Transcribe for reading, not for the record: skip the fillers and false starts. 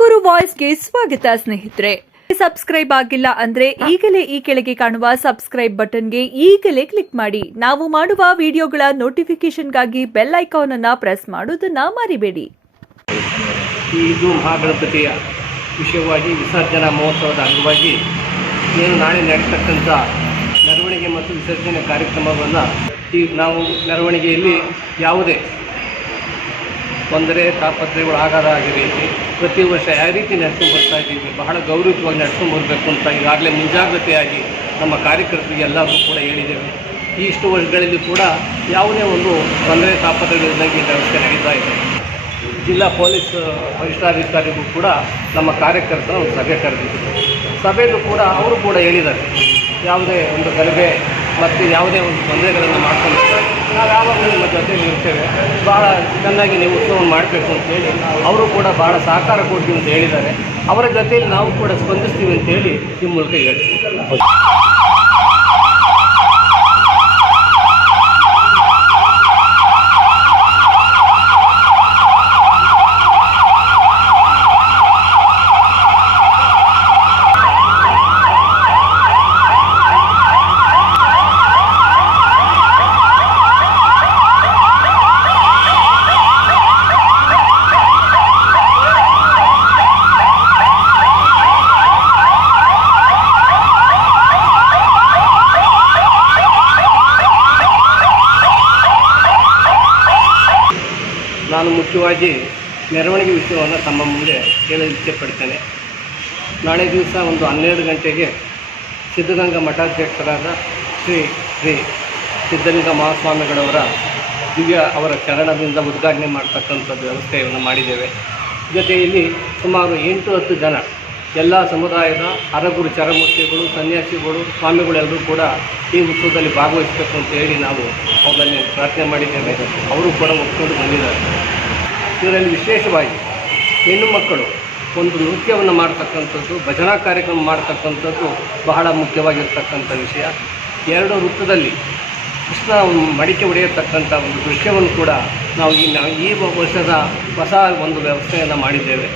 ತುಮಕೂರು ವಾಯ್ಸ್ಗೆ ಸ್ವಾಗತ ಸ್ನೇಹಿತರೆ. ಸಬ್ಸ್ಕ್ರೈಬ್ ಆಗಿಲ್ಲ ಅಂದ್ರೆ ಈಗಲೇ ಈ ಕೆಳಗೆ ಕಾಣುವ ಸಬ್ಸ್ಕ್ರೈಬ್ ಬಟನ್ಗೆ ಈಗಲೇ ಕ್ಲಿಕ್ ಮಾಡಿ. ನಾವು ಮಾಡುವ ವಿಡಿಯೋಗಳ ನೋಟಿಫಿಕೇಶನ್ಗಾಗಿ ಬೆಲ್ ಐಕಾನ್ ಅನ್ನು ಪ್ರೆಸ್ ಮಾಡೋದನ್ನ ಮರಿಬೇಡಿ. ಇದು ಮಹಾಗಣಪತಿಯ ವಿಷಯವಾಗಿ ವಿಸರ್ಜನಾ ಮಹೋತ್ಸವದ ಅಂಗವಾಗಿ ಏನು ನಾಳೆ ನಡೆಯತಕ್ಕಂಥ ಮೆರವಣಿಗೆ ಮತ್ತು ವಿಸರ್ಜನೆ ಕಾರ್ಯಕ್ರಮವನ್ನು ನಾವು ಮೆರವಣಿಗೆಯಲ್ಲಿ ಯಾವುದೇ ತೊಂದರೆ ತಾಪತ್ರಯಗಳು ಆಗದ ರೀತಿ ಪ್ರತಿ ವರ್ಷ ಯಾವ ರೀತಿ ನಡ್ಸ್ಕೊಂಡು ಬರ್ತಾ ಇದ್ದೀವಿ, ಬಹಳ ಗೌರವವಾಗಿ ನಡ್ಸ್ಕೊಂಡು ಬರಬೇಕು ಅಂತ ಈಗಾಗಲೇ ಮುಂಜಾಗ್ರತೆಯಾಗಿ ನಮ್ಮ ಕಾರ್ಯಕರ್ತರಿಗೆ ಎಲ್ಲರಿಗೂ ಕೂಡ ಹೇಳಿದ್ದೇವೆ. ಇಷ್ಟು ವರ್ಷಗಳಲ್ಲಿ ಕೂಡ ಯಾವುದೇ ಒಂದು ತೊಂದರೆ ತಾಪತ್ರಯಗಳಿಂದಾಗಿ ವ್ಯವಸ್ಥೆ ನಡೀತಾ ಇದೆ. ಜಿಲ್ಲಾ ಪೊಲೀಸ್ ವರಿಷ್ಠಾಧಿಕಾರಿಗೂ ಕೂಡ ನಮ್ಮ ಕಾರ್ಯಕರ್ತರ ಒಂದು ಸಭೆ ಕರೆದಿದ್ದರು. ಸಭೆಯಲ್ಲೂ ಕೂಡ ಅವರು ಕೂಡ ಹೇಳಿದ್ದಾರೆ, ಯಾವುದೇ ಒಂದು ಗಲಭೆ ಮತ್ತು ಯಾವುದೇ ಒಂದು ತೊಂದರೆಗಳನ್ನು ಮಾಡ್ಕೊಂಡು ನಾವು ಯಾವಾಗಲೂ ನಿಮ್ಮ ಜೊತೆಯಲ್ಲಿ ಇರ್ತೇವೆ, ಭಾಳ ಚೆನ್ನಾಗಿ ನೀವು ಉತ್ಸವವನ್ನು ಮಾಡಬೇಕು ಅಂತೇಳಿ ಅವರು ಕೂಡ ಭಾಳ ಸಹಕಾರ ಕೊಡ್ತೀವಿ ಅಂತ ಹೇಳಿದ್ದಾರೆ. ಅವರ ಜೊತೆಯಲ್ಲಿ ನಾವು ಕೂಡ ಸ್ಪಂದಿಸ್ತೀವಿ ಅಂತೇಳಿ ನಿಮ್ಮ ಮೂಲಕ ಹೇಳ್ತೀವಿ. ನಾನು ಮುಖ್ಯವಾಗಿ ಮೆರವಣಿಗೆ ವಿಷಯವನ್ನು ತಮ್ಮ ಮುಂದೆ ಹೇಳಲು ಇಚ್ಛೆಪಡ್ತೇನೆ. ನಾಳೆ ದಿವಸ ಒಂದು 12 ಗಂಟೆಗೆ ಸಿದ್ಧಗಂಗಾ ಮಠಾಧ್ಯಕ್ಷರಾದ ಶ್ರೀ ಸಿದ್ಧಲಿಂಗ ಮಹಾಸ್ವಾಮಿಗಳವರ ಅವರ ಚರಣದಿಂದ ಉದ್ಘಾಟನೆ ಮಾಡ್ತಕ್ಕಂಥದ್ದು ವ್ಯವಸ್ಥೆಯನ್ನು ಮಾಡಿದ್ದೇವೆ. ಜೊತೆಯಲ್ಲಿ ಸುಮಾರು 8-10 ಜನ ಎಲ್ಲ ಸಮುದಾಯದ ಹರಗುರು ಚರಮೂರ್ತಿಗಳು, ಸನ್ಯಾಸಿಗಳು, ಸ್ವಾಮಿಗಳೆಲ್ಲರೂ ಕೂಡ ಈ ಉತ್ಸವದಲ್ಲಿ ಭಾಗವಹಿಸಬೇಕು ಅಂತ ಹೇಳಿ ನಾವು ಅವರಲ್ಲಿ ಪ್ರಾರ್ಥನೆ ಮಾಡಿದ್ದೇವೆ. ಅವರು ಕೂಡ ಒಪ್ಪಿಕೊಂಡು ಬಂದಿದ್ದಾರೆ. ಇದರಲ್ಲಿ ವಿಶೇಷವಾಗಿ ಹೆಣ್ಣು ಮಕ್ಕಳು ಒಂದು ನೃತ್ಯವನ್ನು ಮಾಡ್ತಕ್ಕಂಥದ್ದು, ಭಜನಾ ಕಾರ್ಯಕ್ರಮ ಮಾಡ್ತಕ್ಕಂಥದ್ದು ಬಹಳ ಮುಖ್ಯವಾಗಿರ್ತಕ್ಕಂಥ ವಿಷಯ. 2 ವೃತ್ತದಲ್ಲಿ ಕೃಷ್ಣ ಮಡಿಕೆ ಹೊಡೆಯತಕ್ಕಂಥ ಒಂದು ದೃಶ್ಯವನ್ನು ಕೂಡ ನಾವು ಈ ವರ್ಷದ ಹೊಸ ಒಂದು ವ್ಯವಸ್ಥೆಯನ್ನು ಮಾಡಿದ್ದೇವೆ.